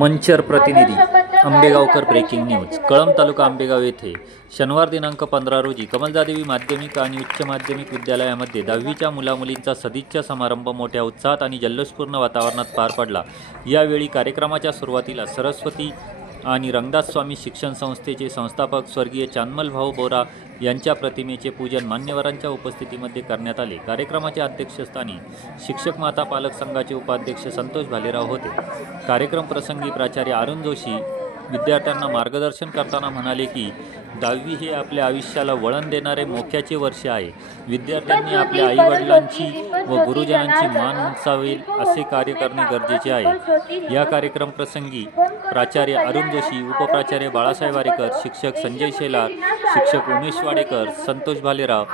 मंचर प्रतिनिधी Ambegaonkar breaking news. Kalamb तालुका आंबेगाव येथे शनिवार दिनांक 15 रोजी कमलजादेवी माध्यमिक आणि उच्च माध्यमिक विद्यालयामध्ये 10वीच्या मुलामुलींचा सदिच्छा समारंभ मोठ्या उत्साहात आणि जल्लोषपूर्ण वातावरणात पार पडला। यावेळी कार्यक्रमाच्या सुरुवातीला सरस्वती आणि रंगदास स्वामी शिक्षण संस्थेचे संस्थापक स्वर्गीय चांदमल भाऊ बोरा यांच्या प्रतिमेचे पूजन मान्यवरांच्या उपस्थितीमध्ये करण्यात आले। कार्यक्रमाच्या अध्यक्षस्थानी शिक्षक माता पालक संघाचे उपाध्यक्ष संतोष भालेराव होते। कार्यक्रम प्रसंगी प्राचार्य अरुण जोशी विद्यार्थ्यांना मार्गदर्शन करताना म्हणाले की 10वी हे आपल्या आयुष्याला वळण देणारे मोक्याचे वर्ष आहे। विद्यार्थ्यांनी आपल्या आईवडिलांची व गुरुजनांची मान उंचावेल असे कार्य करणे गरजेचे आहे। या कार्यक्रम प्रसंगी प्राचार्य अरुण जोशी, उपप्राचार्य बाळासाहेब वारेकर, शिक्षक संजय शेलार, शिक्षक उमेश वाडेकर, संतोष भालेराव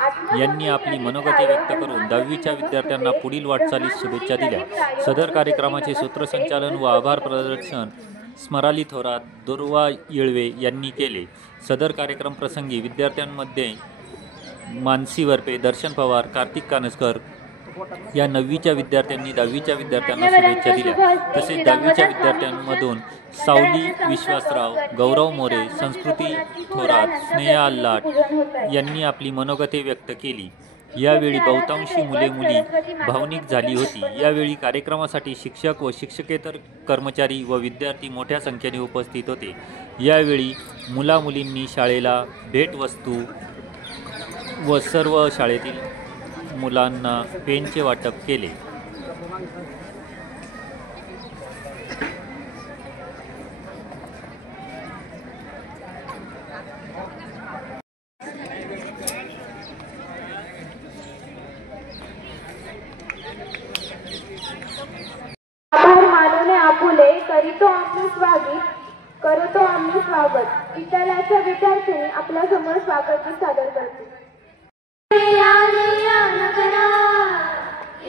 यांनी आपली मनोगते व्यक्त करून 10वीच्या विद्यार्थ्यांना पुढील वाटचालीस शुभेच्छा दिल्या। सदर कार्यक्रमाचे सूत्रसंचालन व आभार प्रदर्शन स्मराली थोरात, दुर्वा येळवे यांनी केले। सदर कार्यक्रम प्रसंगी विद्यार्थ्यांमध्ये मानसी वरपे, दर्शन पवार, कार्तिक कानसकर या 9वीच्या विद्यार्थ्यांनी 10वीच्या विद्यार्थ्यांना शुभेच्छा दिल्या। तसेच 10वीच्या विद्यार्थ्यांमधून सावली विश्वासराव, गौरव मोरे, संस्कृती थोरात, स्नेहा अल्लाट यांनी आपली मनोगते व्यक्त केली। यावेळी बहुतांशी मुले-मुली भावनिक झाली होती। यावेळी कार्यक्रमासाठी शिक्षक व शिक्षकेतर कर्मचारी व विद्यार्थी मोठ्या संख्येने उपस्थित होते। यावेळी मुला-मुलींनी शाळेला भेटवस्तू व सर्व शाळेतील मुलांना पेनचे वाटप केले। आपुले करीतो आम्ही स्वागत करतो आम्ही स्वागत। विद्यालयाच्या विद्यार्थ्यांनी आपल्या समोर स्वागत सादर करते।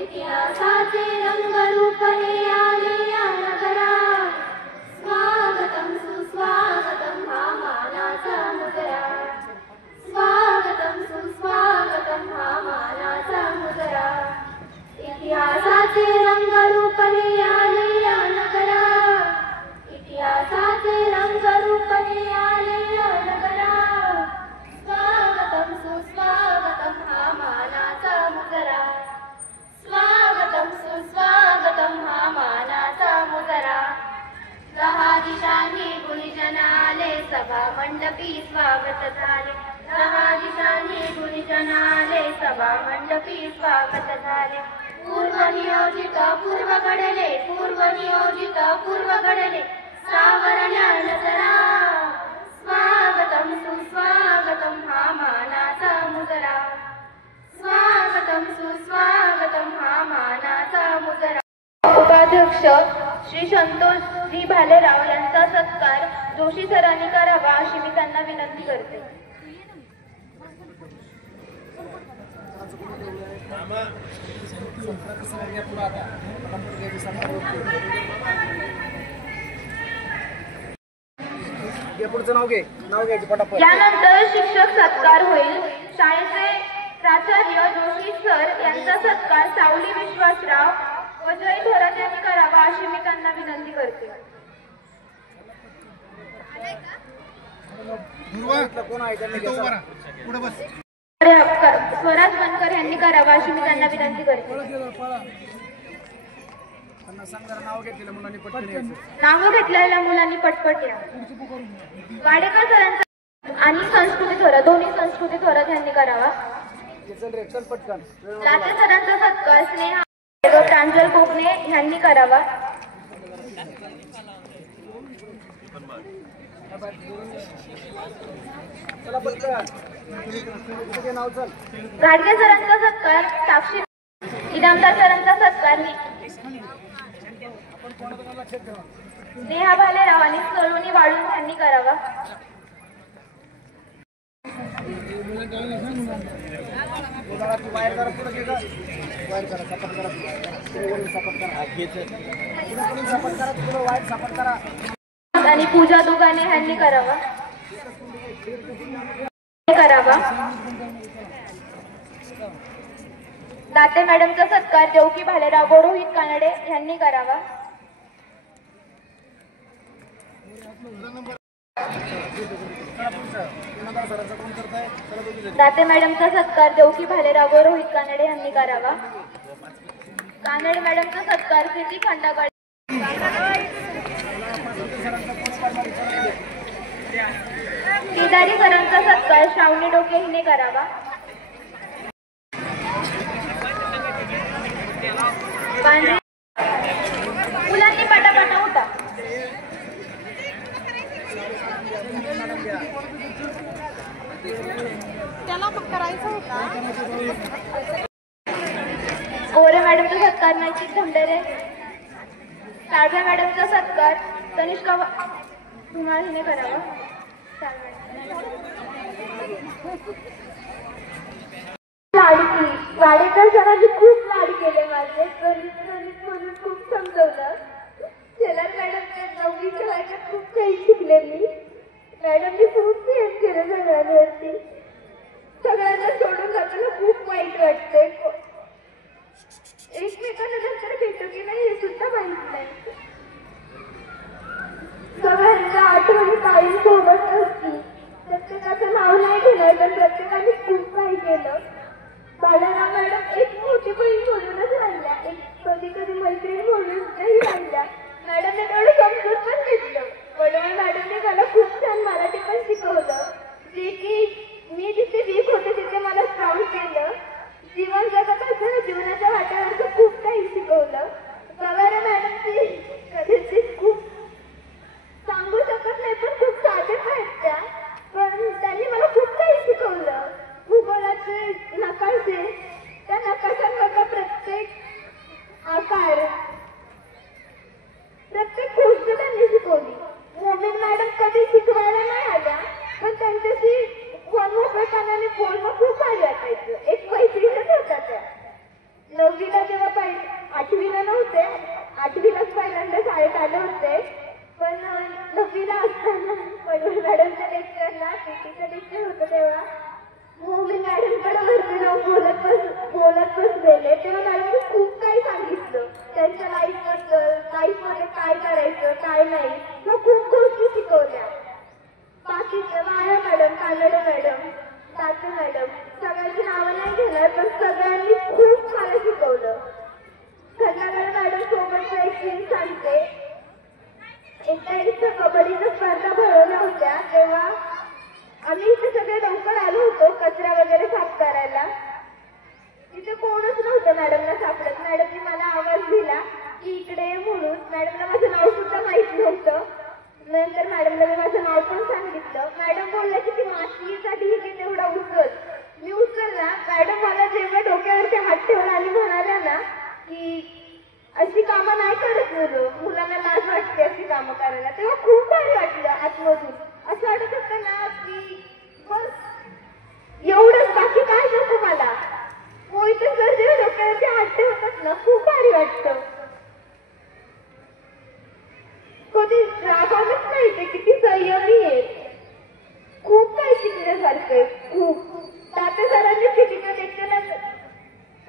इतिहासाचे रंगरूप हे आले या नगरात, स्वागतम सुस्वागतम हा मानाचा मुजरा, स्वागतम सुस्वागतम हा मानाचा मुजरा। इतिहासाचे रंगरूप हे आले या नगरात, इतिहासाचे रंगरूप हे आले या नगरात, स्वागतम सुस्वागतम हा मानाचा मुजरा, स्वागतम सुस्वागतम हा मानाचा मुजरा। 10 दिशांनी गुणीजन आले, सभा मंडपी स्वागत झाले, 10 दिशांनी गुणीजन आले, सभा मंडपी स्वागत झाले। पूर्व नियोजित पूर्व घडले, पूर्व नियोजित पूर्व घडले, सावरण्या नजरा, स्वागतम सुस्वागतम हा मानाचा मुजरा, स्वागतम सुस्वागतम हा मानाचा मुजरा। उपाध्यक्ष श्री संतोषजी भालेराव यांचा सत्कार जोशी सरांनी करावा अशी मी त्यांना विनंती करते। यानंतर शिक्षक सत्कार होईल। शाळेचे प्राचार्य जोशी सर यांचा सत्कार सावली विश्वासराव व जय थोरात यांनी करावा अशी मी त्यांना विनंती करते। स्वराज बनकर यांनी करावा अशी मी त्यांना विनंती करते। नाव घेतलेल्या मुलांनी पटपट या। वाडेकर सरांचा आणि संस्कृती थोरात, दोन्ही संस्कृती थोरात यांनी करावा। लाटे सरांचा सत्कार स्नेहा व प्रांजल कोकणे यांनी करावा। गाडगे सरांचा सत्कार साक्षी, इनामदार सरांचा सत्कार नेहा भालेराव आणि सलोनी वाळून यांनी करावा। आणि पूजा दुगाने यांनी करावा। दाते मॅडमचा सत्कार देवकी भालेराव, रोहित कानडे यांनी करावा। दाते मॅडमचा सत्कार देवकी भालेराव व रोहित कानडे यांनी करावा. कानडे मॅडमचा सत्कार सिद्धी खंडागड. केदारी सरांचा सत्कार श्रावणी डोके हिने करावा. मुलांनी पटापटा उठा. त्याला मग करायचं होता. गोरे मॅडमचा सत्कार नैतिक धमडेरे. साळवे मॅडमचा सत्कार तनिष्का धुमाळ हिने करावा. लाडकी वाडेकर सरांनी खूप लाड केले माझे. म्हणून खूप समजवलं. शेलार मॅडमच्या 9वीच्या वर्गात खूप काही शिकले मी. मॅडमनी खूप प्रेम केलं सगळ्यांवरती. सगळ्यांना सोडून जाताना खूप वाईट वाटतंय. एकमेकांना नंतर भेटू की नाही हे सुद्धा माहित नाही. सगळ्यांच्या आठवणी कायम सोबत असतील. प्रत्येकाचं नाव नाही घेणार पण प्रत्येकाने खूप काही केलं. बालाराम मॅडम एक मोठी बहीण म्हणूनच राहिल्या. एक कधी कधी मैत्रीण म्हणूनही राहिल्या. मॅडमने तेवढं समजून पण घेतलं. वडवळ मॅडमने मला खूप छान मराठी पण शिकवलं. जे की मी जिथे वीक होते तिथे मला स्ट्रॉंग केलं. जीवन जगत असताना जीवनाच्या वाट्यावरचं खूप काही शिकवलं. पवार मॅडमची कदाचित खूप सांगू शकत नाही पण खूप साधक आहेत त्या. पण त्यांनी मला खूप काही शिकवलं. भूगोलाचे नकाशे, त्या नकाशांमधला प्रत्येक आकार, प्रत्येक गोष्ट त्यांनी शिकवली. मोमीन मॅडम कधी शिकवायला नाही आल्या पण त्यांच्याशी फोन मोकळेपणाने बोलणं खूप भारी वाटायचं. एक मैत्रीणच होता त्या. 9वीला जेव्हा 8वीला नव्हते, 8वीलाच पहिल्यांदा शाळेत आले होते. पण 9वीला असताना वडवळ मॅडमच्या लेक्चरला पीटीचं लेक्चर होतं तेव्हा मोमीन मॅडमकडे वरती जाऊन बोलत बसलेले. तेव्हा मॅडमने खूप काही सांगितलं. त्यांच्या लाईफमध्ये काय करायचं काय नाही ह्या खूप गोष्टी शिकवल्या. बाकीचे माया मॅडम, कानडे मॅडम, ताते मॅडम सगळ्यांची नावं नाही घेणार पण सगळ्यांनी खूप मला शिकवलं. खंडागड मॅडम सोबतचा एक सीन सांगते. एकदा इथं कबड्डीच्या स्पर्धा भरवल्या होत्या तेव्हा आम्ही इथे सगळे लवकर आलो होतो कचरा वगैरे साफ करायला. तिथे कोणच नव्हतं मॅडमला सापडत. मॅडमने मला आवाज दिला की इकडे म्हणून. मॅडमला माझं नाव सुद्धा माहित नव्हतं. नंतर मॅडमला मी माझं नाव पण सांगितलं. मॅडम बोलल्या की ती मातीचा ढीग आहे तेवढा उचल. मी उचलला. मॅडम मला जेव्हा डोक्यावरती हात ठेवला आणि म्हणाल्या ना की अशी कामं नाही करत मुलांना लाज वाटते अशी कामं करायला, तेव्हा खूप भारी वाटलं आतमधून. असं वाटत होतं ना की बस एवढंच, बाकी काय नको मला. मोहिते सर जेव्हा डोक्यावरती हात ठेवतात ना खूप भारी वाटतं. कधी रागावलंच नाही ते. किती संयमी आहे. खूप काही शिकण्यासारखं खूप. ताते सरांनी फिजिकल लेक्चरला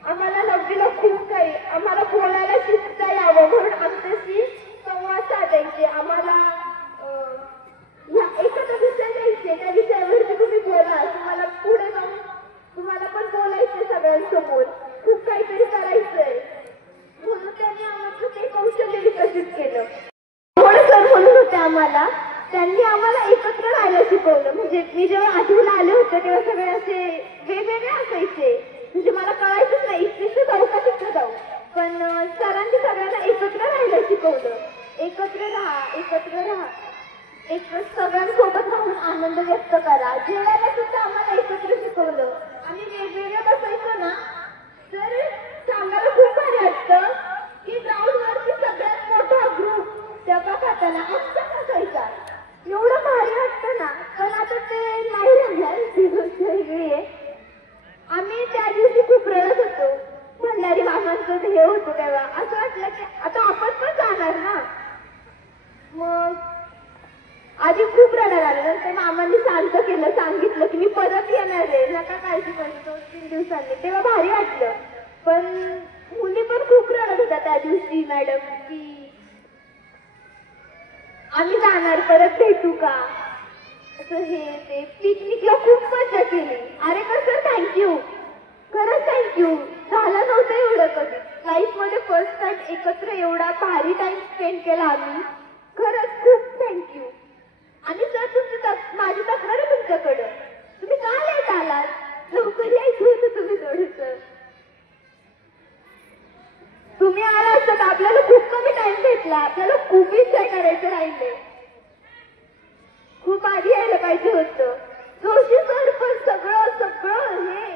आम्हाला 9वीला खूप काही आम्हाला बोलायला शिकता यावं म्हणून आमच्याशी संवाद साधायचे. आम्हाला एखादा विषय द्यायचे. त्या विषयावरती तुम्ही बोला. तुम्हाला पुढे जाऊन तुम्हाला पण बोलायचं सगळ्यांसमोर. खूप काहीतरी करायचंय म्हणून त्यांनी आम्हाला ते कौशल्य विकसित केलं. सर म्हणून होते आम्हाला. त्यांनी आम्हाला एकत्र राहायला शिकवलं. म्हणजे मी जेव्हा 8वीला आले होते तेव्हा सगळे असे वेगवेगळे असायचे. म्हणजे मला कळायचंच नाही इथे जाऊ का तिथे जाऊ. पण सरांनी सगळ्यांना एकत्र राहायला शिकवलं. एकत्र राहा, एकत्र राहा, सगळ्यांसोबत राहून आनंद व्यक्त करा. जेवायला सुद्धा आम्हाला एकत्र शिकवलं. आम्ही वेगवेगळं बसायचो ना तर सांगायला खूप भारी वाटतं की ग्राउंडवरती सगळ्यात मोठा ग्रुप डबा खाताना आमचा असायचा. एवढं भारी वाटतं ना. पण आता ते नाही राहणार. ती गोष्ट वेगळी आहे. आम्ही त्या दिवशी खूप रडत होतो. भंडारी मामांचं हे होतं तेव्हा असं वाटलं की आता आपण पण जाणार ना. मग आधी खूप रडायला आलं. नंतर मामांनी शांत केलं. सांगितलं की मी परत येणार आहे, नका काळजी करू 2-3 दिवसांनी. तेव्हा भारी वाटलं. पण मुली पण खूप रडत होत्या त्या दिवशी मॅडम की आम्ही जाणार, परत भेटू का, असं हे ते. पिकनिकला खूप मजा केली. अरे सर थँक्यू, खरंच थँक्यू. झालं नव्हतं एवढं कधी लाईफ मध्ये. फर्स्ट टाइम एकत्र एवढा भारी टाइम स्पेंड केला आम्ही. खरंच खूप थँक्यू. आणि सर माझी तक्रार आहे तुमच्याकडं, तुम्ही का लेट आलात? लवकर यायचं होतं तुम्ही थोडंसं. तुम्ही आला असता तर आपल्याला खूप कमी टाइम भेटला. आपल्याला खूप एन्जॉय करायचं राहिले. खूप आधी यायला पाहिजे होतं. जोशी सर पण सगळं सगळं हे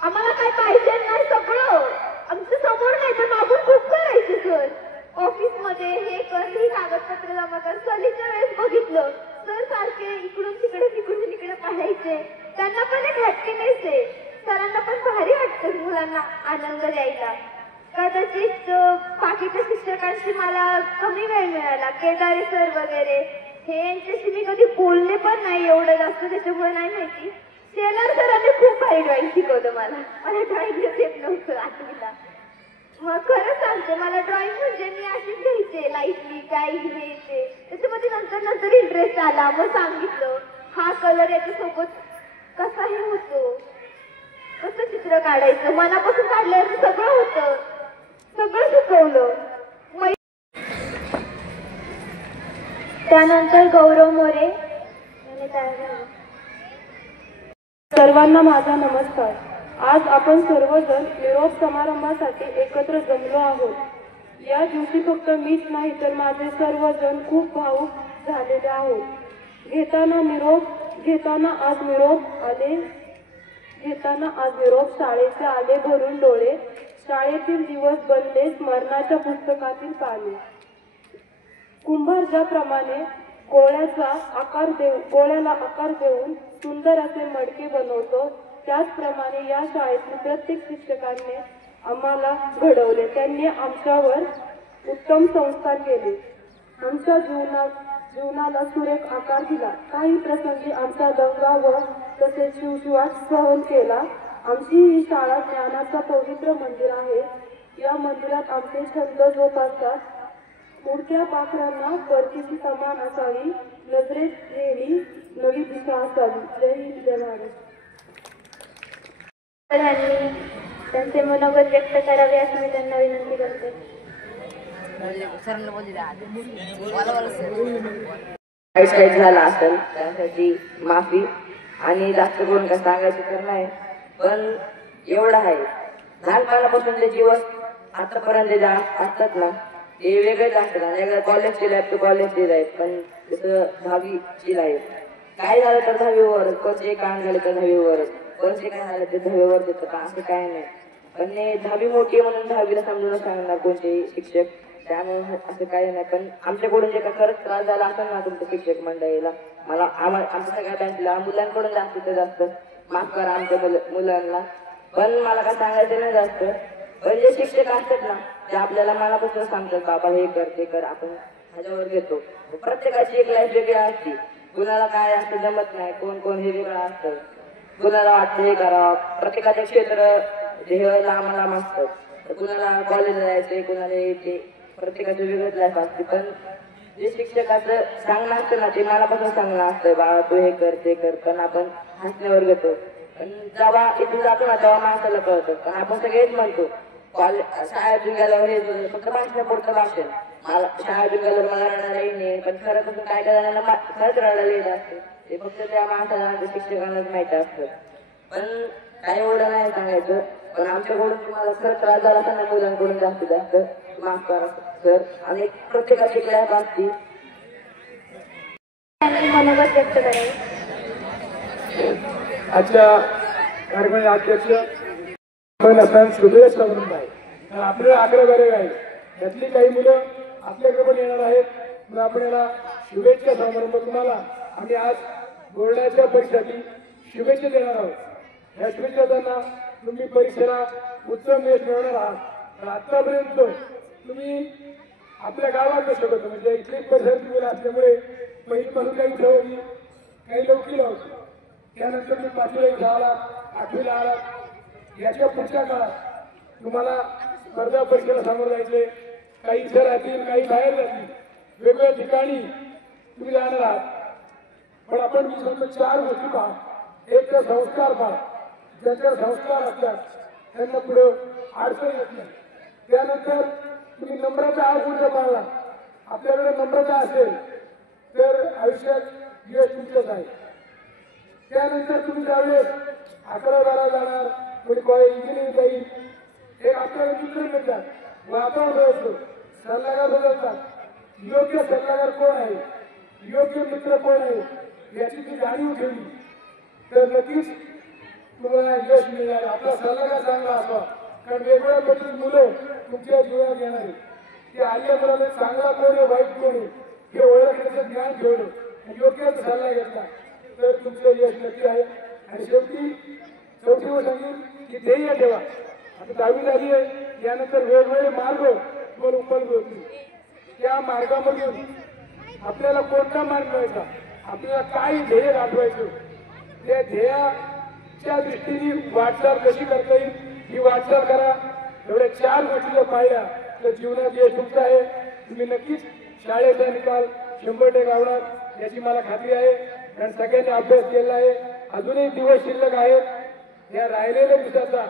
आम्हाला काय पाहिजे नाही, सगळं आमच्या समोर नाही पण मागून खूप करायचे सर. ऑफिस मध्ये हे कर, ही कागदपत्र जमा कर. सहलीच्या वेळेस बघितलं सर सारखे इकडून तिकडे तिकडून तिकडे पाहायचे. त्यांना पण एक हॅपीनेस आहे. सरांना पण भारी वाटतं मुलांना आनंद द्यायला. कदाचित बाकीच्या शिक्षकांशी मला कमी वेळ मिळाला. केदारे सर वगैरे हे यांच्याशी मी कधी बोलले पण नाही एवढं जास्त, त्याच्यामुळे नाही माहिती. शेलार सरांनी खूप भारी ड्रॉइंग शिकवलं मला ड्रॉइंग येत नव्हतं आठवीला. मग खरं सांगते, मला ड्रॉइंग म्हणजे मी अशीच घ्यायचे लाईटली, काय घ्यायचे. त्याच्यामध्ये नंतर इंटरेस्ट आला. मग सांगितलं हा कलर याच्यासोबत कसा हे होतो, कसं चित्र काढायचं, मनापासून काढल्यावर सगळं होतं. सगळं शिकवलं. त्यानंतर गौरव मोरे. सर्वांना माझा नमस्कार. आज आपण सर्वजण निरोप समारंभासाठी एकत्र जमलो आहोत. या दिवशी फक्त मीच नाही तर माझे सर्वजण खूप भावुक झालेले आहोत. घेताना आज निरोप शाळेचे आले भरून डोळे. शाळेतील दिवस बनले स्मरणाच्या पुस्तकातील पाने. कुंभार ज्याप्रमाणे गोळ्याला आकार देऊन सुंदर असे मडके बनवतो, त्याचप्रमाणे या शाळेतील प्रत्येक शिक्षकांनी आम्हाला घडवले. त्यांनी आमच्यावर उत्तम संस्कार केले. आमच्या जीवनाला सुरेख आकार दिला. काही प्रसंगी आमचा दंगा व तसेच शिवशिवाट सहन केला. आमची ही शाळा ज्ञानाचं पवित्र मंदिर आहे. या मंदिरात आमचे छंद जोपासतात. उडत्या पाखरांना परतीची समान असावी, नजरेत नेहमी नवी दिशा असावी. जय हिंद, जय महाराष्ट्र. त्यांचे मनोगत व्यक्त करावे अशी मी त्यांना विनंती करते. काही झाला असेल त्यासाठी माफी. आणि जास्त करून काय सांगायचं तर नाही, पण एवढं आहे लहानपणापासून जे दिवस आतापर्यंत जे असतात ना ते वेगळेच असतात. कॉलेजची लाईफ तर कॉलेजची लाईफ, पण जसं 10वीची लाईफ. काय झालं तर 10वीवर, कोणते काम झाले तर 10वीवर, कोणते काय झालं ते 10वीवर देतं का असं काय नाही. पण 10वी मोठी म्हणून 10वीला समजून सांगणार कोणतेही शिक्षक, त्यामुळे असं काही नाही. पण आमच्याकडून जे काय खरंच त्रास झाला असेल ना तुमच्या शिक्षक मंडळीला, आमच्या सगळ्या बँकला मुलांकडून जास्तीत जास्त माफ करा आमच्या मुलांना. पण मला काय सांगायचं नाही जास्त. पण जे शिक्षक असतात ना ते आपल्याला मनापासून सांगतात बाबा हे कर ते कर, आपण ह्याच्यावर घेतो. प्रत्येकाची एक लाईफ वेगळी असते. कुणाला काय असं जमत नाही, कोण हे वेगळं असतं, कुणाला वाटतं हे करावं. प्रत्येकाचं क्षेत्र ध्येय लांब असतं. कुणाला कॉलेजला जायचंय, कुणाला येते, प्रत्येकाचं वेगळंच लाईफ असते. पण जे शिक्षकाचं सांगणं असतं ना ते मनापासून सांगणं असतं, बाबा तू हे कर ते कर. पण आपण हसण्यावर घेतो. पण जेव्हा इथून जातो ना तेव्हा माणसाला कळतं. पण आपण सगळेच म्हणतो शाळेतून गेल्यावर हे फक्त भाषणापुरतं भाषण, मला शाळेतून गेल्यावर मला रडायला येईल. पण खरं कसं काय काय जणांना खरंच रडायला येत असते. ते फक्त त्या माणसाला शिक्षकांनाच माहिती असतं. पण काही एवढं नाही सांगायचं. पण आमच्याकडून तुम्हाला खरं त्रास झाला असता ना मुलांकडून जास्तीत जास्त माफ करा सर. आणि प्रत्येकाची क्लास असती. मनोगत व्यक्त करावे. आजच्या कार्यक्रमाचे अध्यक्ष सुरेश सावंत आहे. आपल्याला 11 वर्ग आहे, त्यातली काही मुलं आपल्याकडे पण येणार आहेत. मग आपण याला शुभेच्छा समारंभ तुम्हाला आम्ही आज बोर्डाच्या परीक्षेसाठी शुभेच्छा देणार आहोत. या शुभेच्छा देताना तुम्ही परीक्षेला उत्तम यश मिळवणार आहात. तर आतापर्यंत तुम्ही आपल्या गावात शकत म्हणजे इथली परिसराची मुलं असल्यामुळे पहिलीपासून काही ठेवली, काही लवकीला होती. त्यानंतर तुम्ही 5वीला इथं आला, 8वीला आला. याच्या पुढच्या काळात तुम्हाला स्पर्धा परीक्षेला सामोरं जायचे. काही इथं राहतील, काही बाहेर राहतील. वेगवेगळ्या ठिकाणी तुम्ही जाणार आहात, पण आपण मी सांगतो 4 गोष्टी पहा. एक तर संस्कार पहा. ज्यांचे संस्कार असतात त्यांना पुढे अडचण येत नाही. त्यानंतर तुम्ही नम्रता हा गुण पाळला. आपल्याकडे नम्रता असेल तर आयुष्यात यश तुमचंच आहे. त्यानंतर तुम्ही त्यावेळेस 11-12 जाणार, कोणी कॉलेज इंजिनिअरिंग जाईल, एक आपल्याला मित्र मिळतात, वातावरण बदलतो, सल्लागार बदलतात. योग्य सल्लागार कोण आहे, योग्य मित्र कोण आहे याची ती जाणीव ठेवली तर नक्कीच तुम्हाला यश मिळणार. आपला सल्लागार चांगला असावा, कारण वेगवेगळ्या पद्धतीची मुलं तुमच्या जीवनात येणार आहे. ते आल्याप्रमाणे चांगला कोण आहे वाईट कोण आहे हे ओळखण्याचं ज्ञान ठेवलं, योग्य सल्ला घेतला तर तुमचं यश नक्की आहे. आणि चौथी गोष्ट सांगेन की ध्येय ठेवा. आता 10वी झाली आहे, यानंतर वेगवेगळे मार्ग तुम्हाला उपलब्ध होतील. त्या मार्गामधून आपल्याला कोणता मार्ग मिळायचा, आपल्याला काय ध्येय गाठवायचं, त्या ध्येयाच्या दृष्टीने वाटचाल कशी करता येईल ही वाटचाल करा. एवढ्या 4 गोष्टी जर पाहिल्या तर जीवनात यश तुमचं आहे. तुम्ही नक्कीच शाळेचा निकाल 100% आवणार याची मला खात्री आहे, कारण सगळ्यांनी अभ्यास केला आहे. अजूनही दिवस शिल्लक आहेत. या राहिलेल्या दिवसाचा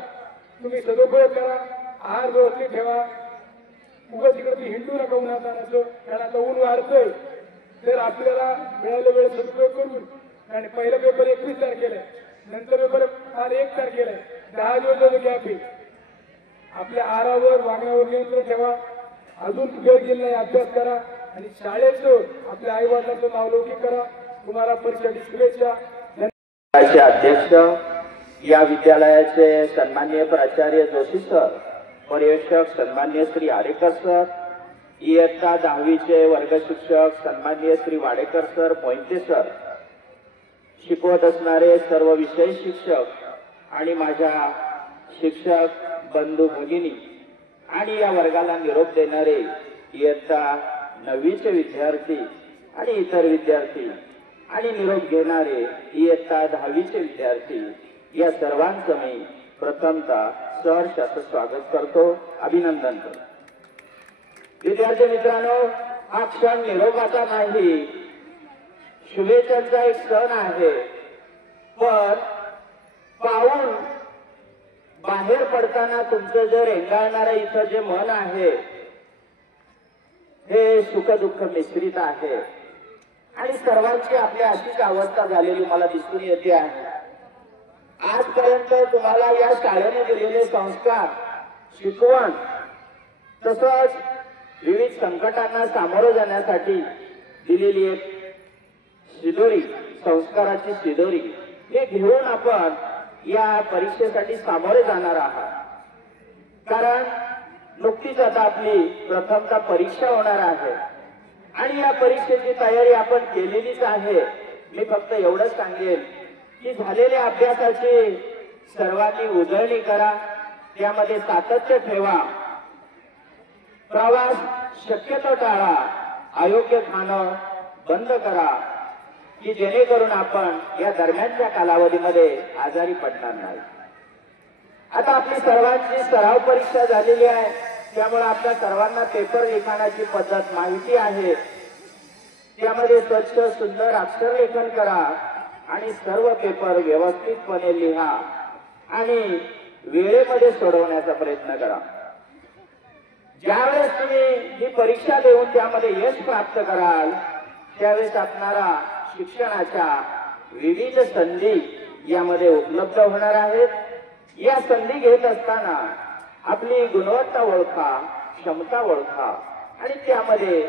तुम्ही सदुपयोग करा. आहार व्यवस्थित ठेवा. उगाच तिकडे तुम्ही हिंडू नका उन्हातानाचं, कारण आता ऊन वाढतंय. तर आपल्याला मिळालेल्या वेळेत सदुपयोग करून, कारण पहिला पेपर 21 तारखेला आहे, नंतर पेपर काल 1 तारखेला आहे. 10 दिवसाचा गॅप आहे. आपल्या आहारावर वागण्यावर नियंत्रण ठेवा. अजून वेळ गेला नाही, अभ्यास करा आणि शाळेचं आपल्या आई वडिलांचं नावलौकिक करा. तुम्हाला परीक्षेची शुभेच्छा. अध्यक्ष, या विद्यालयाचे सन्माननीय प्राचार्य जोशी सर, पर्यवेक्षक सन्माननीय श्री आरेकर सर, इयत्ता 10वीचे वर्ग शिक्षक सन्माननीय श्री वाडेकर सर, मोहिते सर, शिकवत असणारे सर्व विषय शिक्षक आणि माझ्या शिक्षक बंधू भगिनी आणि या वर्गाला निरोप देणारे इयत्ता 9वीचे विद्यार्थी आणि इतर विद्यार्थी आणि निरोप घेणारे इयत्ता 10वीचे विद्यार्थी, या सर्वांचं मी प्रथमतः सहर्ष असं स्वागत करतो, अभिनंदन करतो. विद्यार्थी मित्रांनो, हा क्षण निरोपाचा नाही, शुभेच्छांचा एक सण आहे. पण पाऊल बाहेर पडताना तुमचं जे रेंगाळणारं इथं जे मन आहे हे सुख दुःख मिश्रित आहे आणि सर्वांची आपल्या अशीच अवस्था झालेली मला दिसून येते आहे. आजपर्यंत तुम्हाला या शाळेने दिलेले संस्कार, शिकवण, तसंच विविध संकटांना सामोरं जाण्यासाठी दिलेली एक शिदोरी, संस्काराची शिदोरी, हे घेऊन आपण या परीक्षेसाठी सामोरे जाणार आहात. कारण नुकतीच आता आपली प्रथमतः परीक्षा होणार आहे आणि या परीक्षेची तयारी आपण केलेलीच आहे. मी फक्त एवढंच सांगेन की झालेल्या अभ्यासाची सर्वांनी उजळणी करा, त्यामध्ये सातत्य ठेवा, प्रवास शक्यतो टाळा, अयोग्य खाणं बंद करा, की जेणेकरून आपण या दरम्यानच्या कालावधीमध्ये आजारी पडणार नाही. आता आपली सर्वांची सराव परीक्षा झालेली आहे, त्यामुळे आपल्या सर्वांना पेपर लिखाणाची पद्धत माहिती आहे. त्यामध्ये स्वच्छ सुंदर अक्षर लेखन करा आणि सर्व पेपर व्यवस्थितपणे लिहा आणि वेळेमध्ये सोडवण्याचा प्रयत्न करा. ज्यावेळेस तुम्ही ही परीक्षा देऊन त्यामध्ये यश प्राप्त कराल त्यावेळेस आपणारा शिक्षणाच्या विविध संधी यामध्ये उपलब्ध होणार आहेत. या संधी घेत असताना आपली गुणवत्ता ओळखा, क्षमता ओळखा आणि त्यामध्ये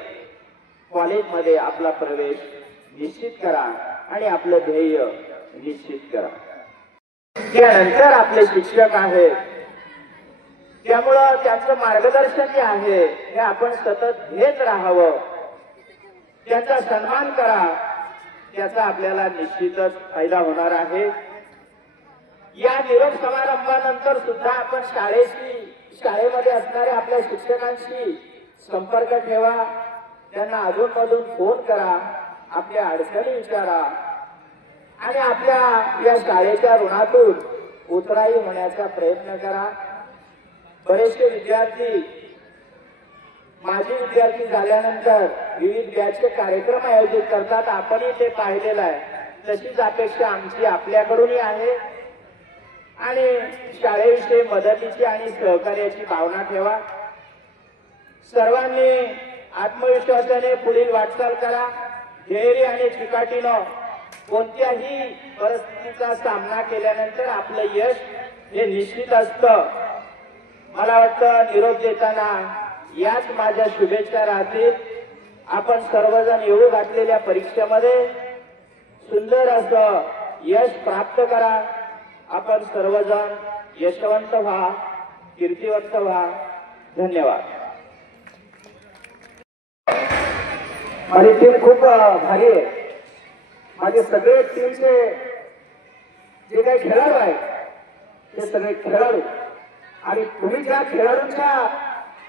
कॉलेजमध्ये आपला प्रवेश निश्चित करा आणि आपलं ध्येय निश्चित करा. त्यानंतर आपले शिक्षक आहेत, त्यामुळं त्यांचं मार्गदर्शन जे आहे हे आपण सतत घेत राहावं, त्यांचा सन्मान करा, त्याचा आपल्याला निश्चितच फायदा होणार आहे. या निरोप समारंभानंतर सुद्धा आपण शाळेमध्ये असणाऱ्या आपल्या शिक्षकांशी संपर्क ठेवा, त्यांना अधूनमधून फोन करा, आपल्या अडचणी विचारा आणि आपल्या या शाळेच्या ऋणातून उतराई होण्याचा प्रयत्न करा. बरेचसे विद्यार्थी माजी विद्यार्थी झाल्यानंतर विविध बॅचचे कार्यक्रम आयोजित करतात, आपणही ते पाहिलेलं आहे. तशीच अपेक्षा आमची आपल्याकडूनही आहे. आणि शाळेविषयी मदतीची आणि सहकार्याची भावना ठेवा. सर्वांनी आत्मविश्वासाने पुढील वाटचाल करा. धैर्य आणि चिकाटीनं कोणत्याही परिस्थितीचा सामना केल्यानंतर आपलं यश हे निश्चित असतं. मला वाटतं निरोप देताना याच माझ्या शुभेच्छा राहतील. आपण सर्वजण येऊ घातलेल्या परीक्षेमध्ये सुंदर असं यश प्राप्त करा. आपण सर्वजण यशवंत व्हा, कीर्तिवंत व्हा. धन्यवाद. माझी टीम खूप भारी आहे. माझे सगळे टीमचे जे काही खेळाडू आहेत ते सगळे खेळाडू, आणि तुम्ही ज्या खेळाडूंच्या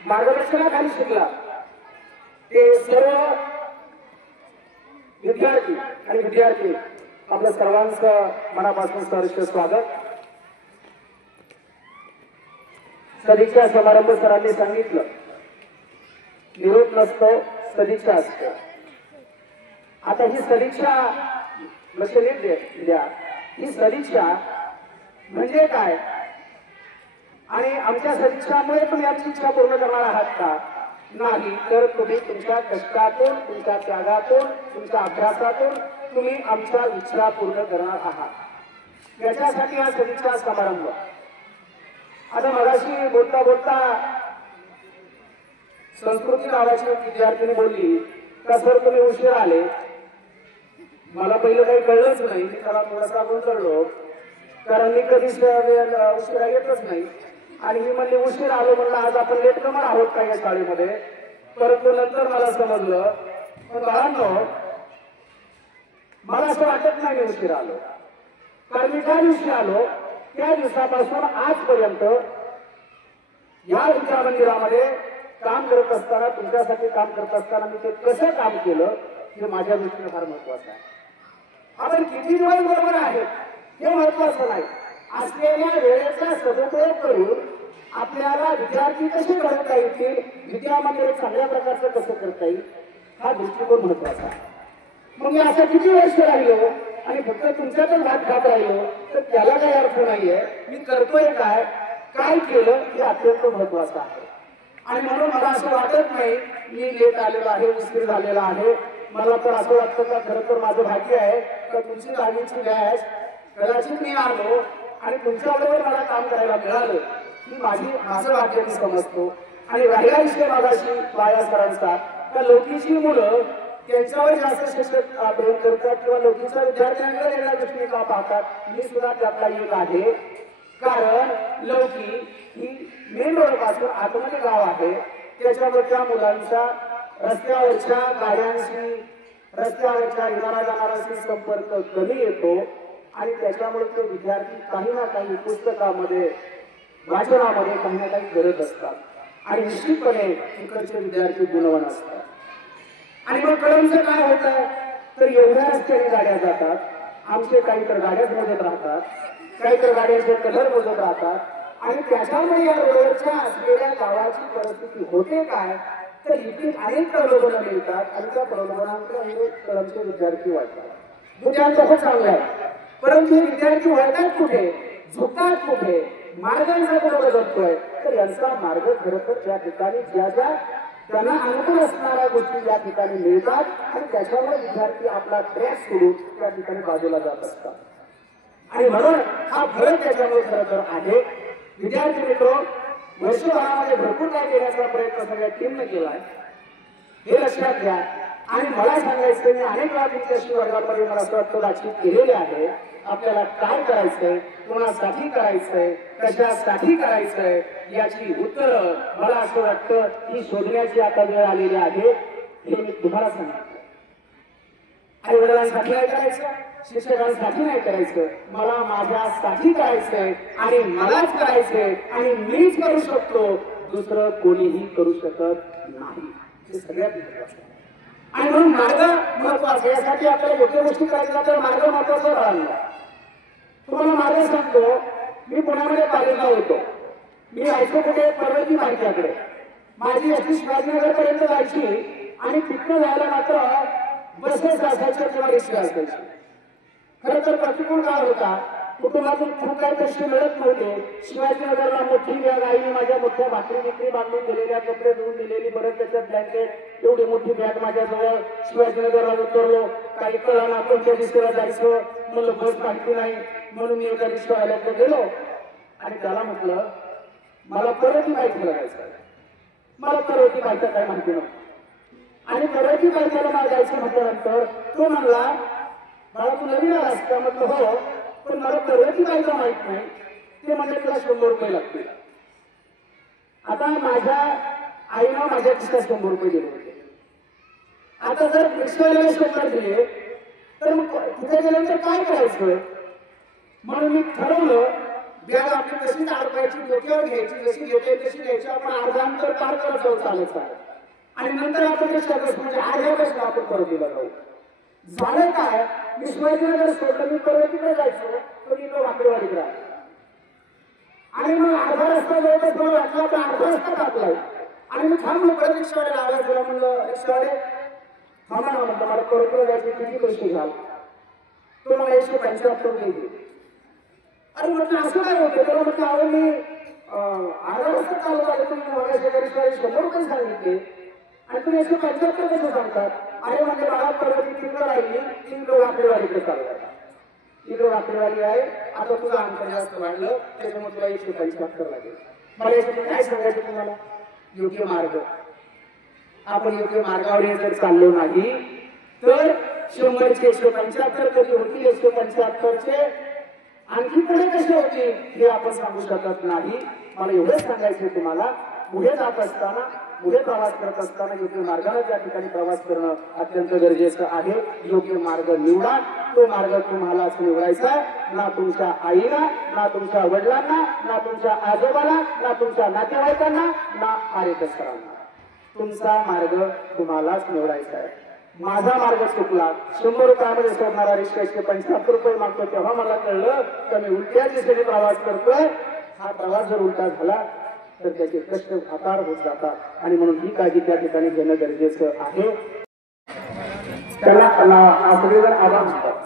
मार्गदर्शनाखाली शिकला ते सर्व विद्यार्थी आणि विद्यार्थी, आपलं सर्वांचं मनापासून सहर्ष स्वागत. सदिच्छा समारंभ सरांनी सांगितलं, निरोप नसतो, सदिच्छा असतो. आता ही सदिच्छा लक्ष द्या, ही सदिच्छा म्हणजे काय, आणि आमच्या सदिच्छामुळे तुम्ही आमची इच्छा पूर्ण करणार आहात का? नाही, तर तुम्ही तुमच्या कष्टातून, तुमच्या त्यागातून, तुमच्या अभ्यासातून तुम्ही आमच्या इच्छा पूर्ण करणार आहात. याच्यासाठी हा सदिच्छा समारंभ. आता मगाशी बोलता बोलता संस्कृती नावाची विद्यार्थिनी बोलली का सर तुम्ही उशीर आले. मला पहिलं काही कळलंच नाही. मी त्याला थोडासा गोंधळलो, कारण मी कधीच उशिरा येतच नाही. आणि मी म्हणले उशीर आलो, म्हणलं आज आपण लेट कमर आहोत का या शाळेमध्ये. परंतु नंतर मला समजलं, पण बाळांनो मला असं वाटत नाही मी उशीर आलो. कारण मी ज्या दिवशी आलो त्या दिवसापासून आजपर्यंत या विद्या मंदिरामध्ये काम करत असताना, तुमच्यासाठी काम करत असताना मी ते कसं काम केलं हे माझ्या दृष्टीने फार महत्वाचं आहे. आपण किती दिवस बरोबर आहेत हे महत्वाचं नाही. असलेल्या वेळेचा सदुपयोग करून आपल्याला विद्यार्थी कसे घडवता येतील, विद्या मंदिर चांगल्या प्रकारचं कसं करता येईल हा दृष्टिकोन महत्वाचा आहे. मग मी असं किती वर्ष राहिलो आणि फक्त तुमच्यातच भात खात राहिलो तर त्याला काही अर्थ नाहीये. मी करतोय काय, काय केलं हे अत्यंत महत्वाचं आहे. आणि म्हणून मला असं वाटत नाही मी लेट आलेलो आहे, उशीर झालेला आहे. मला तर असं वाटतं का खरं तर माझं भाग्य आहे तर तुमची दहावीची बॅच कदाचित मी आलो आणि तुमच्याबरोबर मला काम करायला मिळालं ही माझं भाग्य मी समजतो. आणि राहिला विषय मागाशी बाया सरांचा, का लौकीची मुलं त्यांच्यावर जास्त शिक्षक प्रेम करतात किंवा लौकीच्या विद्यार्थ्यांकडे वेगळ्या दृष्टीने का पाहतात. मी सुद्धा त्यातला एक आहे. कारण लौकी ही मेन रोड पासून आतमध्ये गाव आहे. त्याच्यावरच्या मुलांचा रस्त्यावरच्या गाड्यांशी, रस्त्यावरच्या येणारा जाणाऱ्यांशी संपर्क कमी येतो आणि त्याच्यामुळे ते विद्यार्थी काही ना काही पुस्तकामध्ये, वाचनामध्ये काही ना काही करत असतात आणि निश्चितपणे इकडचे विद्यार्थी गुणवान असतात. आणि मग कळमचं काय होतं तर एवढ्या रस्त्याने गाड्या जातात, आमचे काही तर गाड्याच मोजत राहतात, काही तर गाड्यांचे कलर मोजत राहतात. आणि त्याच्यामुळे या रोडवरच्या असलेल्या गावाची परिस्थिती होते काय तर इथे अनेक प्रलोभनं मिळतात आणि त्या प्रलोभनांकडे कळमचे विद्यार्थी वळतात. विद्यार्थी खूप चांगले आहे, परंतु विद्यार्थी वळतात कुठे, झुकतात कुठे, मार्गांचा कुठे बदलतोय तर यांचा मार्ग खरं तर त्या ठिकाणी ज्या ज्या त्यांना अनुकूल असणाऱ्या गोष्टी या ठिकाणी मिळतात आणि त्याच्यामुळे विद्यार्थी आपला ट्रॅक सोडून त्या ठिकाणी बाजूला जात असतात. आणि म्हणून हा फरक त्याच्यामुळे खरं तर आहे. विद्यार्थी मित्र, वर्षभरामध्ये भरपूर काय केल्याचा प्रयत्न सगळ्या टीमने केलाय हे लक्षात घ्या. आणि मला सांगायचं मी अनेक वेळा तुमच्याशी वर्गामध्ये मला असं वाटतं बातचीत केलेली आहे. आपल्याला काय करायचंय, कोणासाठी करायचंय, कशासाठी करायचंय याची उत्तरं मला असं वाटतं ही शोधण्याची आता वेळ आलेली आहे. हे मी तुम्हाला सांगितलं. आई वडिलांसाठी नाही करायचं, शिक्षकांसाठी नाही करायचं, मला माझ्यासाठी करायचंय आणि मलाच करायचंय आणि मीच करू शकतो, दुसरं कोणीही करू शकत नाही. हे सगळ्यात महत्वाचं. आणि म्हणून मार्ग महत्वाचा. यासाठी आपल्याला योग्य गोष्टी करायच्या तर मार्ग महत्वाचा राहिला. तुम्हाला मार्ग सांगतो, मी पुण्यामध्ये कॉलेजला होतो. मी ऐकतो कुठे पर्वती मार्गाकडे. माझी अशी शिवाजीनगरपर्यंत जायची आणि तिथं जायला मात्र बसेस असायच्या किंवा रिक्षा असायची. खरं तर प्रतिकूल काळ होता. कुटुंबातून खूप काही पैसे मिळत नव्हते. शिवाजीनगरला मोठी बॅग आईने माझ्या मोठ्या भाकरी विक्री बांधून दिलेल्या, कपडे धुवून दिलेली, परत त्याच्यात ब्लँकेट, एवढी मोठी बॅग माझ्याजवळ. शिवाजीनगरला उतरलो, काही कळाना कोणत्या दिशेला जायचं. म्हणलं बस माहिती नाही म्हणून मी एका रिक्षावाल्याकडे गेलो आणि त्याला म्हटलं मला परत माहिती लागायचं. मला परत माहिती काय माहिती नव्हतं आणि परत माहितीला मला जायचं म्हटल्यानंतर तो म्हणला मला तू नवीन आलास का? म्हटलं हो, पण मला परत माहिती माहित नाही. ते म्हणजे तुला 100 रुपये लागतील. आता माझ्या आईनं माझ्या खिशात 100 रुपये दिले होते. आता जर रिक्षावाल्याला 100 दिले तर मग तिथे गेल्यानंतर काय करायचं? म्हणून मी ठरवलं बॅग आपली कशी अडकायची, डोक्यावर घ्यायची, जशी घेते तशी घ्यायची. आपण अर्धा अंतर पार करत जाऊ चालत आणि नंतर आपण रिक्षा बस म्हणजे अर्ध्या बसला आपण परत दिला जाऊ. झालं काय, मी शिवाजीनगर सोडलं, मी परत तिकडे जायचो तर मी तो वाकडेवाडीत राहिलो आणि मग अर्धा रस्ता जवळपास मला वाटला तर अर्धा रस्ता टाकलाय आणि मी थांबलो. परत रिक्षावाल्याला आवाज दिला, म्हणलं रिक्षावाले थांबा ना, म्हणतो मला परत जायचे किती पैसे घ्याल? तो मला 175 दिले. अरे म्हटलं असं काय होतं? तर म्हटलं अहो मी अर्धा रस्ता चालू झाले, तुम्ही मला शेजारी 100 रुपये सांगितले आणि तुम्ही 175 कसं सांगतात? अरे म्हणजे मला परत तिकडं राहिली, तिकडं वाकडेवाडीकडे चालू आहे. तिकडं वाकडेवाडी आहे. आता तुझं अंतर जास्त वाढलं त्याच्यामुळे तुला 175 लागेल. मला याच्यातून काय सांगायचं तुम्हाला? योग्य मार्ग. आपण योग्य मार्गावर जर चाललो नाही तर 100चे 175 कधी होतील, 175चे आणखी पुढे कसे होतील हे आपण सांगू शकत नाही. मला एवढंच सांगायचं तुम्हाला, पुढे जात असताना, पुढे प्रवास करत असताना योग्य मार्गाने त्या ठिकाणी प्रवास करणं अत्यंत गरजेचं आहे. योग्य मार्ग निवडा. तो मार्ग तुम्हालाच निवडायचा, ना तुमच्या आईला, ना तुमच्या वडिलांना, ना तुमच्या आजोबाला, ना तुमच्या नातेवाईकांना, ना आरेकसरांना. तुमचा मार्ग तुम्हालाच निवडायचा आहे. माझा मार्ग चुकला. 100 रुपयामध्ये सोडणारा रिक्षाचे 75 रुपये मागतो तेव्हा मला कळलं तर मी उलट्या दिशेने प्रवास करतोय. हा प्रवास जर उलटा झाला तर त्याचे कष्ट अपार होत जातात आणि म्हणून ही काळजी त्या ठिकाणी घेणं गरजेचं आहे. त्याला आपल्याला आभार म्हणतात.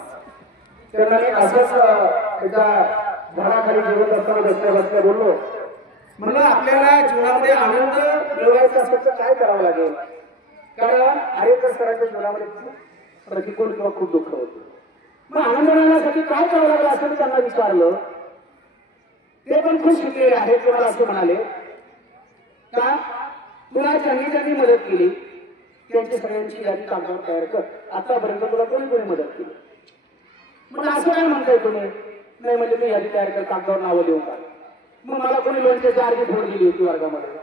त्यांना मी असंच त्याच्या झाडाखाली जेवत असताना बसल्या बोललो, म्हणलं आपल्याला जीवनामध्ये आनंद मिळवायचा असेल तर काय करावं लागेल? कारण आरेकर सरांच्या जीवनामध्ये खूप प्रतिकूल किंवा खूप दुःख होतं. मग आनंद मिळवण्यासाठी काय करावं लागेल असं मी त्यांना विचारलं. ते पण खूप शिकलेले आहेत. ते मला असं म्हणाले का तुला ज्यांनी मदत केली त्यांची सगळ्यांची यादी कागदावर तयार कर. आतापर्यंत तुला कोणी मदत केली? मग असं काय म्हणताय तुम्ही? नाही म्हणजे मी यादी तयार कर, कागदावर नावं लिहून काढ. मग मला कोणी लोणच्याची अर्धी फोड दिली होती वर्गामध्ये,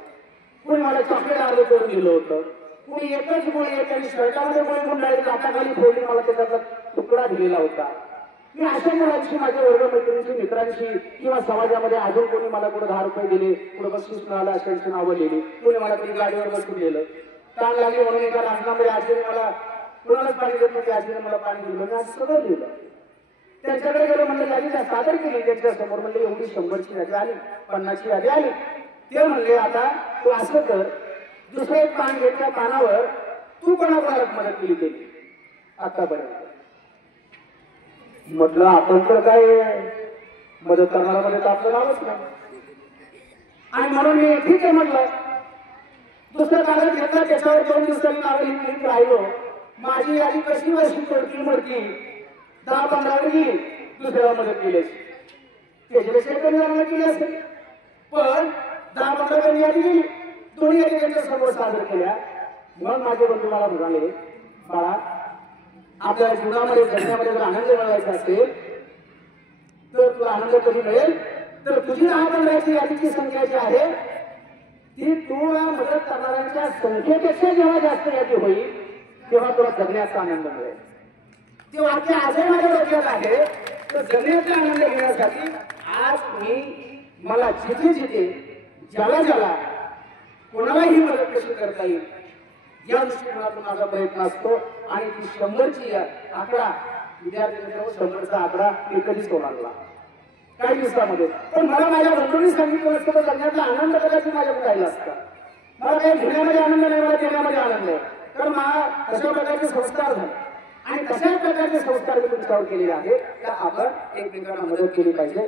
कोणी मला चॉकलेट अर्ध करून दिलं होतं, कोणी एकच गोळी एकाने शर्टामध्ये गोळी गुंडाळी हाताखाली फोडली मला त्याचा तुकडा दिलेला होता. मी अशा मुलांशी, माझ्या वर्गमैत्रिणींशी, मित्रांशी किंवा समाजामध्ये अजून कोणी मला कुठे 10 रुपये दिले, कुठं बक्षीस मिळालं अशांची नावं लिहिली, कोणी मला कधी गाडीवर बसून दिलं, ताण लागली म्हणून एका राजनामध्ये आजीने मला कुणालाच पाणी देत नव्हते, आजीने मला पाणी दिलं. मी आज सगळं लिहिलं. त्यांच्याकडे गेलो, म्हणलं यादी सादर केली त्यांच्या समोर. म्हणले एवढी 100ची यादी आली, 50ची यादी आली. ते म्हणले आता तू असं कर, दुसरं एक पान घे, त्या पानावर तू कोणाला मदत केली केली आतापर्यंत. म्हटलं आपण तर काय मदत करणाऱ्यामध्ये तर आपलं नावच नाही. आणि म्हणून मी ठीक आहे म्हटलं. दुसरं कागद घेतला, त्याच्यावर 2 दिवसांनी नावं लिहित राहिलो. माझी यादी कशी वर्षी पडती मडती 10-15 वर गेली. दुसऱ्याला मदत केली त्याच्यापेक्षा कमी जणांना केली असेल, पण 10-15 वर यादी गेली. दोन्ही यादी त्यांच्या समोर सादर केल्या. मग माझे बंधू मला म्हणाले, बाळा आपल्या जीवनामध्ये जगण्यामध्ये जर आनंद मिळवायचा असेल तर तुला आनंद कधी मिळेल तर तुझी 10-15ची यादीची संख्या जी आहे ती तुला मदत करणाऱ्यांच्या संख्येपेक्षा जेव्हा जास्त यादी होईल तेव्हा तुला जगण्याचा आनंद मिळेल. ते वाक्य आजही माझ्या डोक्यात आहे. तर जगण्याचा आनंद घेण्यासाठी आज मला जिथे ज्याला कोणालाही मदत कशी करता येईल या दृष्टिकोनातून माझा प्रयत्न असतो. आणि ती 100ची आकडा विद्यार्थ्यांजवळ 100चा आकडा मी कधीच ओलांडला काही दिवसामध्ये. पण मला माझ्या बंधूंनी सांगितलं असतं तर जगण्यातला आनंद कदाचित माझ्याकडे राहिला असता. मला काही घेण्यामध्ये आनंद नाही, मला देण्यामध्ये आनंद आहे. तर मला तशा प्रकारचे संस्कार झाले आणि तशाच प्रकारचे संस्कार मी तुमच्यावर केलेले आहेत त्या आपण एकमेकांना मदत केली पाहिजे,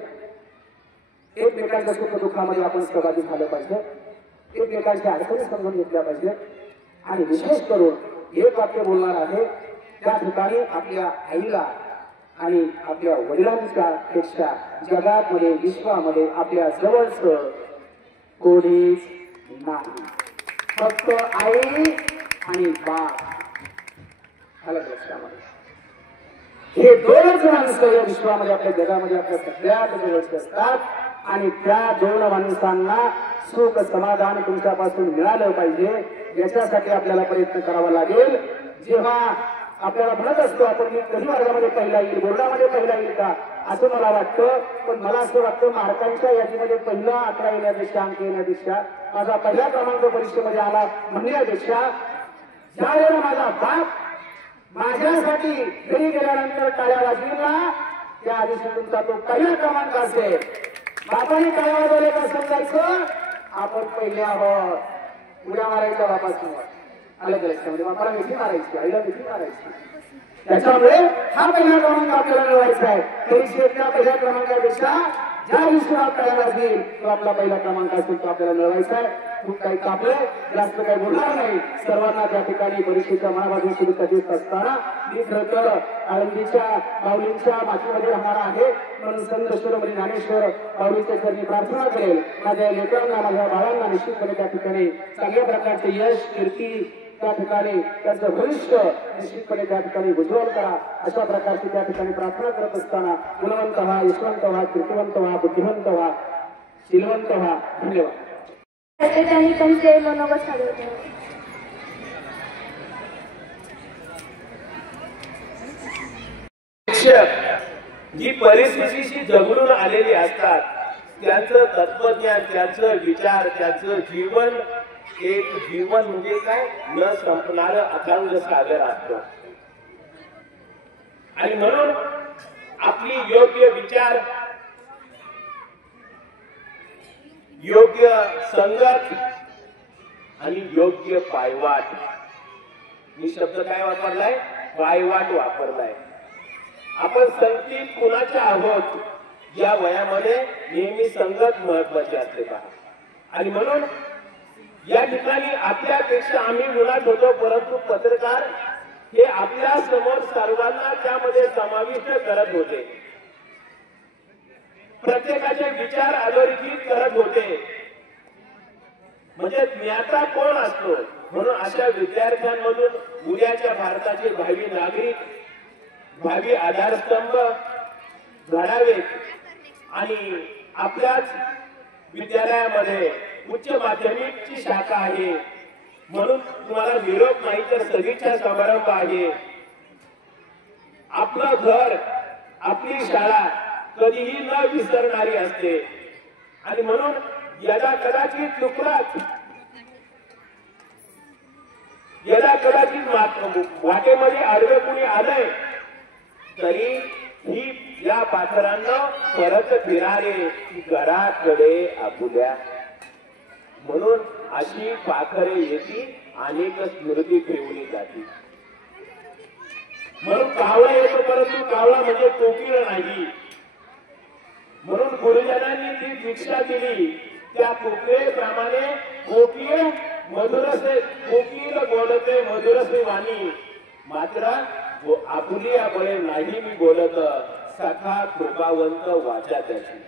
एकमेकांच्या सुख दुःखामध्ये आपण सहभागी झालं पाहिजे, एकमेकांच्या अडचणी समजून घेतल्या पाहिजे. आणि विशेष करून एक वाक्य बोलणार आहे, त्या ठिकाणी आपल्या आईला आणि आपल्या वडिलांच्या पेक्षा जगामध्ये विश्वामध्ये आपल्या जवळचं कोणीच नाही, फक्त आई आणि बाप. आलं लक्षामध्ये? हे दोनच माणसं या विश्वामध्ये आपल्या जगामध्ये आपल्या सगळ्यात जवळचे असतात आणि त्या दोन माणसांना सुख समाधान तुमच्यापासून मिळालं पाहिजे याच्यासाठी आपल्याला प्रयत्न करावा लागेल. जेव्हा आपल्याला म्हणत असतो आपण मी कधी वर्गामध्ये पहिला येईल, बोर्डामध्ये पहिला येईल का असं मला वाटतं, पण मला असं वाटतं मार्कांच्या यादीमध्ये पहिला आकडा येण्यापेक्षा अंक येण्यापेक्षा माझा पहिला क्रमांक परीक्षेमध्ये आला म्हणण्यापेक्षा ज्या वेळेला माझा बाप माझ्यासाठी घरी गेल्यानंतर टाळ्या वाजविला त्या दिवशी तुमचा तो पहिला क्रमांक असेल. बापाने टाळ्या वाजवले का समजायचं आपण पहिले आहोत, उड्या मारायच्या बापासमोर. आलं लक्षामध्ये? बापाला मिठी मारायची, आईला मिठी मारायची. त्याच्यामुळे हा पहिला क्रमांक आपल्याला मिळवायचा आहे. परीक्षेतल्या पहिल्या क्रमांकापेक्षा ज्या दिवशी हा तयार असेल तो आपला पहिला क्रमांक असेल तो आपल्याला मिळवायचा आहे. खूप काही कापले, जास्त काही बोलणार नाही. सर्वांना त्या ठिकाणी परीक्षेच्या मनापासून शुभेच्छा देत असताना मी खरं तर आळंदीच्या माऊलींच्या मातीमध्ये राहणार आहे म्हणून संत शिरोमणी ज्ञानेश्वर माऊलींच्या चरणी प्रार्थना करेल. माझ्या लेकरांना माझ्या बाळांना निश्चितपणे त्या ठिकाणी चांगल्या प्रकारचे यश कीर्ती त्या ठिकाणी त्यांचं भविष्य निश्चितपणे त्या ठिकाणी उज्ज्वल करा अशा प्रकारची त्या ठिकाणी प्रार्थना करत असताना गुणवंत व्हा, यशवंत व्हा, कीर्तिवंत व्हा, बुद्धिवंत व्हा, शीलवंत व्हा. धन्यवाद. प्रत्येकाने तुमचे मनोगत साधवते. शिक्षक जी परिस्थितीशी झगडून आलेली असतात त्यांचं तत्वज्ञान, त्यांचं विचार, त्यांचं जीवन एक जीवन म्हणजे काय न संपणारं अथांग सागर असतं. आणि म्हणून आपली योग्य विचार, योग्य संगत आणि योग्य पायवाट, मी शब्द काय वापरलाय? पायवाट वापरलाय. आपण संगतीत कुणाच्या आहोत या वयामध्ये नेहमी संगत महत्वाची असते पहा. आणि म्हणून या ठिकाणी आपल्यापेक्षा आम्ही मुलात होतो, परंतु पत्रकार हे आपल्या समोर सर्वांना त्यामध्ये समाविष्ट करत होते, प्रत्येकाचे विचार अधोरेखित करत होते. म्हणजे ज्ञाता कोण असतो म्हणून अशा विद्यार्थ्यांमधून उद्याच्या भारताचे भावी नागरिक, भावी आधारस्तंभ घडावेत. आणि आपल्याच विद्यालयामध्ये उच्च माध्यमिकची शाखा आहे म्हणून तुम्हाला निरोप नाही तर सदिच्छा समारंभ आहे. आपलं घर, आपली शाळा कधीही न विसरणारी असते. आणि म्हणून यदा कदाचित चुकलात, यदा कदाचित वाटेमध्ये आडवे कुणी आलंय तरी ही या पाखरांना परत फिरारे घराकडे आपुल्या. म्हणून अशी पाखरे येती अनेक स्मृती घेऊन जाती. म्हणून कावळा येतो परंतु कावळा म्हणजे कोकिळ नाही. म्हणून गुरुजनांनी जी दीक्षा दिली त्या कोकिळेप्रमाणे कोकिळ मधुरसे, कोकिळ बोलते मधुरसे वाणी, मात्र आपुलिया बळे नाही मी बोलत, सखा कृपावंत वाचा त्याची.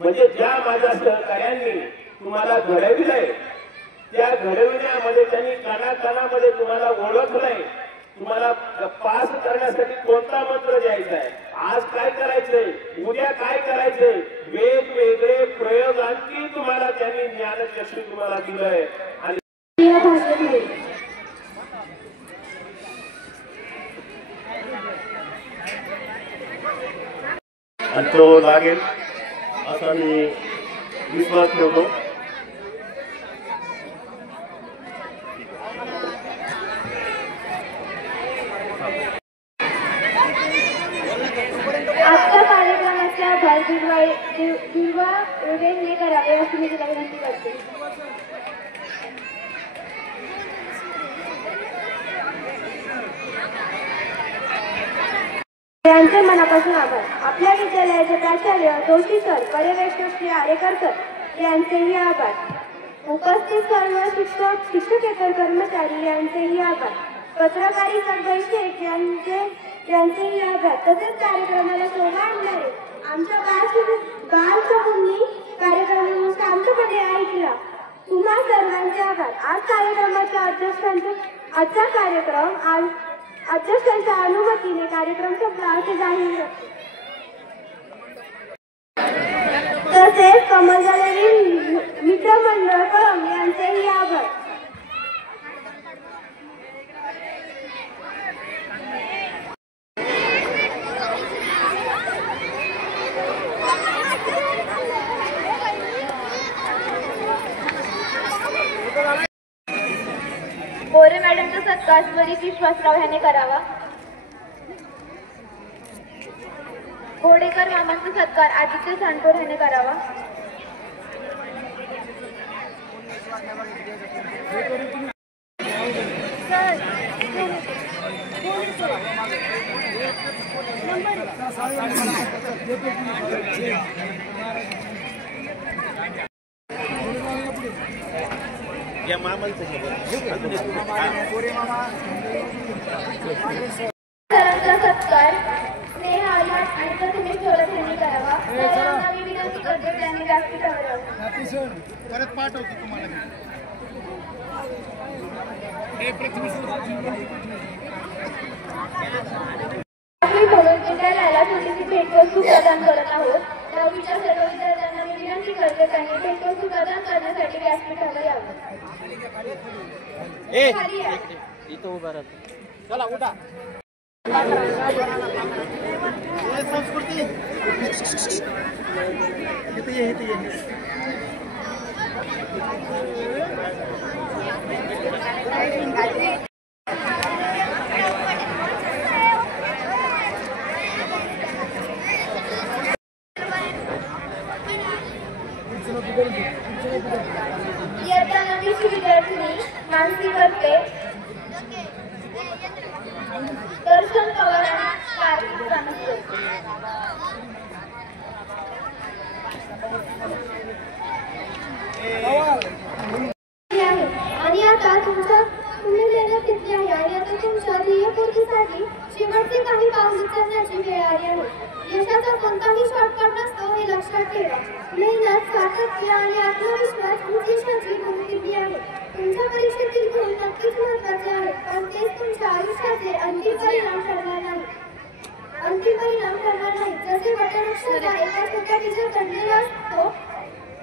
म्हणजे ज्या माझ्या सहकार्यांनी तुम्हाला घडविलंय त्या घडविण्यामध्ये त्यांनी कानाकानामध्ये तुम्हाला ओळखलंय. तुम्हाला पास करण्यासाठी कोणता मंत्र द्यायचा आहे, आज काय करायचंय, उद्या काय करायचंय, वेगवेगळे प्रयोगांची तुम्हाला त्यांनी ज्ञानचक्षु तुम्हाला दिलंय. आणि तो लागेल असा मी विश्वास ठेवतो. आजच्या कार्यक्रमाच्या दुर्वा योगेशने करावे अशी मी तुला विनंती करते. यांचे मनापासून आभार. आपल्या विद्यालयाचे प्राचार्य जोशी सर, पर्यवेक्षक श्री आरेकर सर यांचेही आभार. उपस्थित सर्व शिक्षक, शिक्षकेतर कर्मचारी यांचेही आभार. पत्रकारिता शेख यांचेही आभार. तसेच कार्यक्रमाला शोभा आणणारे आमच्या बालसमूहांनी कार्यक्रम शांतपणे ऐकला. तुम्हा सर्वांचे आभार. आज कार्यक्रमाच्या आजचा कार्यक्रम अध्यक्षांच्या अनुमतीने कार्यक्रम संपला असे जाहीर करते. तसेच कमलदेवी मित्रमंडळ कळम यांचेही आभार. बोरे मॅडमचा सत्कार त्वरित विश्वासराव ह्याने करावा. घोडेकर मामांचा सत्कार आदित्य सांडकोर ह्याने करावा. सरांचा सत्कार स्नेहा आलाट आणि प्रथमेश थोरात यांनी करावा. सरांना मी विनंती करते त्यांनी व्यासपीठावर यावं. परत पाठवतो तुम्हाला. म्हणून विद्यालयाला छोटीशी भेटवस्तू प्रदान करत आहोत. दहावीच्या सर्व विद्यार्थ्यांना मी विनंती करते त्यांनी भेटवस्तू प्रदान करण्यासाठी व्यासपीठावर यावं. इथं उभा राहतो. चला उठा. संस्कृती इथे ये. इयत्ता 9वीची विद्यार्थिनी मानसी करते, दर्शन पवार आणि कार्तिक कानसकर. आणि आता तुम्ही मेहनत घेतली आहे आणि आता तुमच्या ध्येयपूर्तीसाठी शेवटचे काही पाऊल उचलण्याची वेळ आली आहे. यशाचा कोणताही शॉर्टकट नसतो हे लक्षात ठेवा. मेहनत, सातत्य आणि आत्मविश्वास ही यशाची गुरुकिल्ली आहे. तुमच्या परीक्षेतील गुण नक्कीच महत्त्वाचे आहेत, पण तेच तुमच्या आयुष्याचे अंतिम परिणाम ठरणार नाही. जसे वटवृक्षाचा एका छोट्या बीजात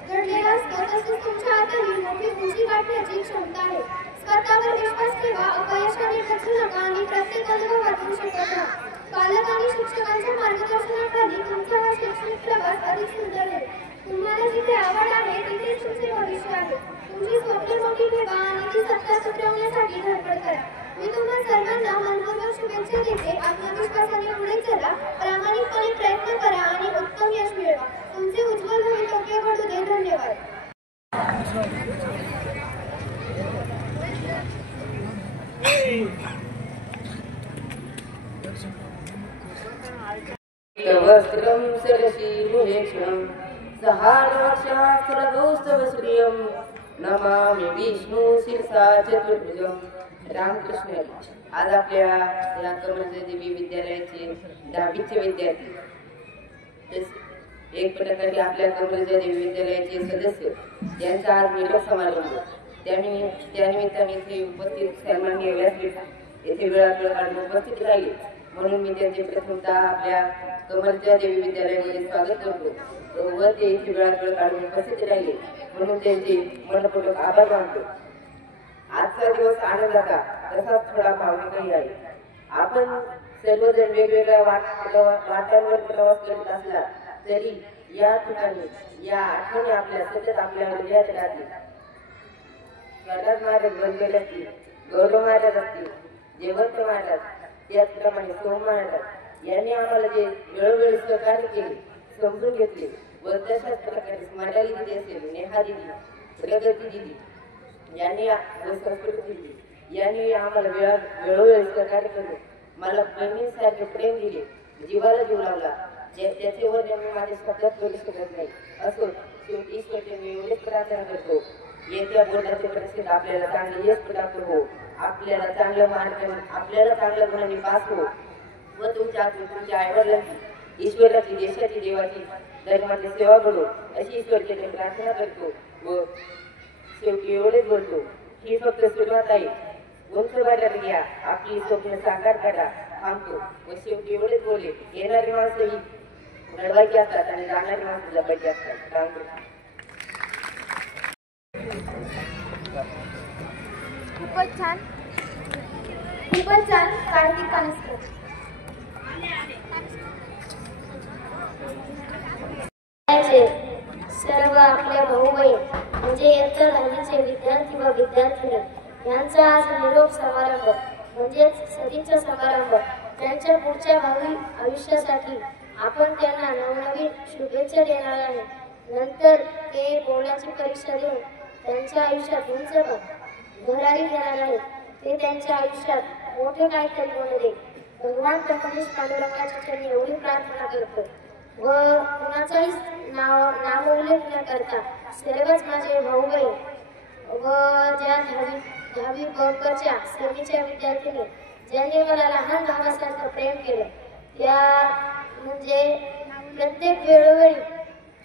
दडलेला असतो तसेच तुमच्या आतही मोठी उंची गाठण्याची क्षमता आहे. स्वतःवर विश्वास ठेवा, अपयशाने खचू नका आणि प्रत्येक अनुभवातून शिकत राहा. पालक आणि शिक्षकांच्या मार्गदर्शनाखाली तुमचा हा शैक्षणिक प्रवास अधिक सुंदर होईल. तुम्हाला जिथे आवड आहे तिथेच तुमचे भविष्य आहे. तुमची स्वप्ने मोठी ठेवा आणि ती सत्यात उतरवण्यासाठी धडपड करा. मी तुम्हा सर्वांना मनपूर्वक शुभेच्छा देते. आत्मविश्वासाने पुढे चला, प्रामाणिकपणे प्रयत्न करा आणि उत्तम यश मिळवा. तुमचे उज्ज्वल भवितव्य घडू दे. धन्यवाद. वस्त्रं सरसी भुवेक्षणं सहारशास्त्रदोस्तवश्रियं नमामि विष्णु शिरसा चतुर्भुजं. रामकृष्ण. आज आपल्या या कमलदेवी विद्यालयाचे 10वीचे विद्यार्थी, एक प्रकारे आपल्या कमलदेवी विद्यालयाचे सदस्य यांचा आज निरोप समारंभ. त्यानिमित्ताने इथे उपस्थित सन्माननीय व्यासपीठ येथे वेळावेळ काढून उपस्थित राहिले म्हणून मी त्यांचे प्रथमतः आपल्या कमलदेवी विद्यालयामध्ये स्वागत करतो व ते इथे वेळावेळ काढून उपस्थित राहिले म्हणून त्यांचे मनपूर्वक आभार मानतो. आजचा दिवस आनंदाचा तसाच थोडा भावनिकही आहे. आपण सर्वजण वेगवेगळ्या वाटांवर प्रवास करत असला तरी या ठिकाणी या आठवणी आपल्या सतत आपल्या हृदयात राहतील. स्वतःच महाराज बनलेले असतील, गौरव महाराज असतील, जयवंत महाराज, त्याचप्रमाणे सोम महाराज यांनी आम्हाला जे वेळोवेळी सहकार्य केले, समजून घेतले व तशाच प्रकारे स्मराली दिली असेल, नेहा दिली, प्रगती दिली यांनी संस्कृती दिली यांनी आम्हाला वेळोवेळी सहकार्य केले. मला बहिणींसारखे प्रेम दिले जीवाला जीव लावला, त्याचे वर्णन मी माझ्या शब्दात करू शकत नाही. असो, शेवटी ईश्वरचे मी एवढेच प्रार्थना करतो, येत्या बोर्डाचे परीक्षेत आपल्याला चांगले यश प्राप्त हो, आपल्याला चांगलं मार्ग, आपल्याला चांगल्या गुणांनी पास हो व तुमच्या आईवडिलांची, ईश्वराची, देशाची, देवाची, धर्माची सेवा करू अशी ईश्वरचे प्रार्थना करतो व शेवटी एवढेच बोलतो, ही फक्त सुरुवात आहे. उंच वाटत घ्या, आपली स्वप्न साकार करा, थांबतो व शेवटी एवढेच बोले, येणारी माणसं ही घडवायची असतात आणि जाणारी माणसं जपायची असतात. थांबतो. खूपच छान, खूपच छान. कार्तिक कानसकर. सर्व आपल्या भाऊ बहीण म्हणजे इयत्ता 10वीचे विद्यार्थी व विद्यार्थिनी यांचा आज निरोप समारंभ म्हणजे सदिच्छा समारंभ. त्यांच्या पुढच्या भावी आयुष्यासाठी आपण त्यांना नवनवीन शुभेच्छा देणार आहे. नंतर ते बोर्डाची परीक्षा देऊन त्यांच्या आयुष्यात उंच भरारी घेणार आहेत. ते त्यांच्या आयुष्यात मोठे काहीतरी बनू दे. भगवान प्रकाश पांडुरंगाच्या चरणी एवढी प्रार्थना करतो व कुणाचाही नामोल्लेख न करता सर्वच माझे भाऊ बहीण व ज्या 10वी बच्या सेवेच्या विद्यार्थिनी ज्यांनी मला लहान भावासारखं प्रेम केलं, त्या म्हणजे प्रत्येक वेळोवेळी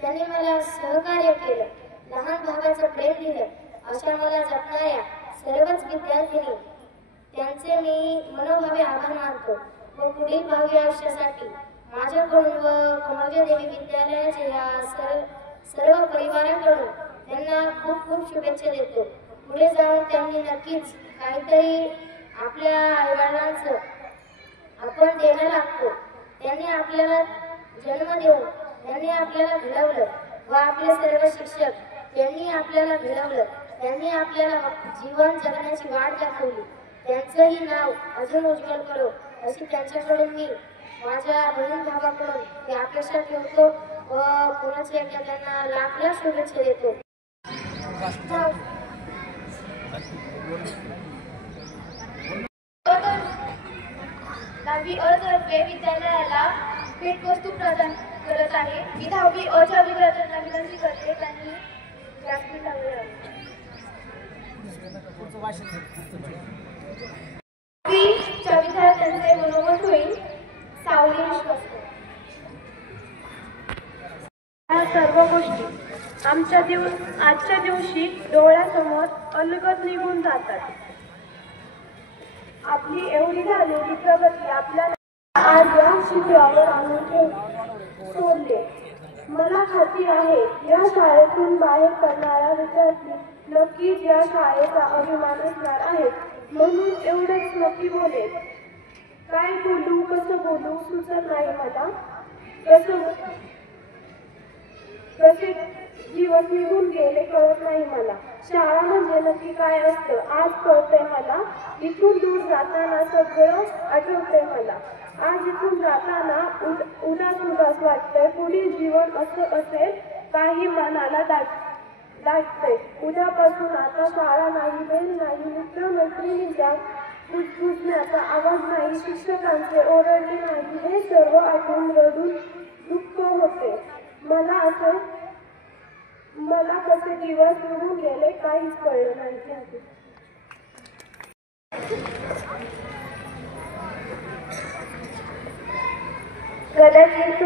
त्यांनी मला सहकार्य केलं, लहान भावाचं प्रेम दिलं, अशा मला जपणाऱ्या सर्वच विद्यार्थिनी त्यांचे मी मनोभावे आभार मानतो व पुढील भावी आयुष्यासाठी माझ्याकडून व कमलजा देवी विद्यालयाचे या सर्व परिवाराकडून त्यांना खूप खूप शुभेच्छा देतो. पुढे जाऊन त्यांनी नक्कीच काहीतरी आपल्या आईवडिलांचं आपण देणं लागतो. त्यांनी आपल्याला जन्म देऊन त्यांनी आपल्याला घडवलं व आपले सर्व शिक्षक त्यांनी आपल्याला घडवलं, त्यांनी आपल्याला जीवन जगण्याची वाट दाखवली. त्यांचंही नाव अजून उज्ज्वल करो अशी त्यांच्याकडून मी माझ्या बहीण भावाकडून मी अपेक्षा ठेवतो व पुन्हा एकदा त्यांना लाख लाख शुभेच्छा देतो. 10वी अ तर्फे विद्यालयाला भेटवस्तू प्रदान करत आहे. मी 10वी अ च्या विद्यार्थ्यांना विनंती करते त्यांनी व्यासपीठावर यावे. 10वी च्या विद्यार्थ्यांचे मनोगत होईल सावली विश्वासकर. या सर्व गोष्टी आजच्या दिवशी डोळ्यासमोर अलगद निघून जातात. आपली एवढी झालेली प्रगती आपल्याला आज या शिखरावर आणून सोडले. मला खात्री आहे या शाळेतून बाहेर पडणारा विद्यार्थी नक्कीच या शाळेचा अभिमान असणार आहे. म्हणून एवढेच नक्की बोले. काय बोलू कसं बोलू सुचत नाही मला. कसे दिवस निघून गेले कळत नाही मला. शाळा म्हणजे नक्की काय असतं आज कळतंय मला. इथून दूर जाताना सगळं आठवतंय मला. आज इथून जाताना उदास उदास वाटतंय. पुढील जीवन असं असेल काही मनाला दाटतंय. उद्यापासून आता शाळा नाही, बेल नाही, मित्र मैत्रिणींच्या फुसफुसण्याचा आवाज नाही, शिक्षकांचे ओरडणे नाही. हे सर्व आठवून रडून दुःख होते मला कसे दिवस निघून गेले काहीच कळलं नाही. कदाचित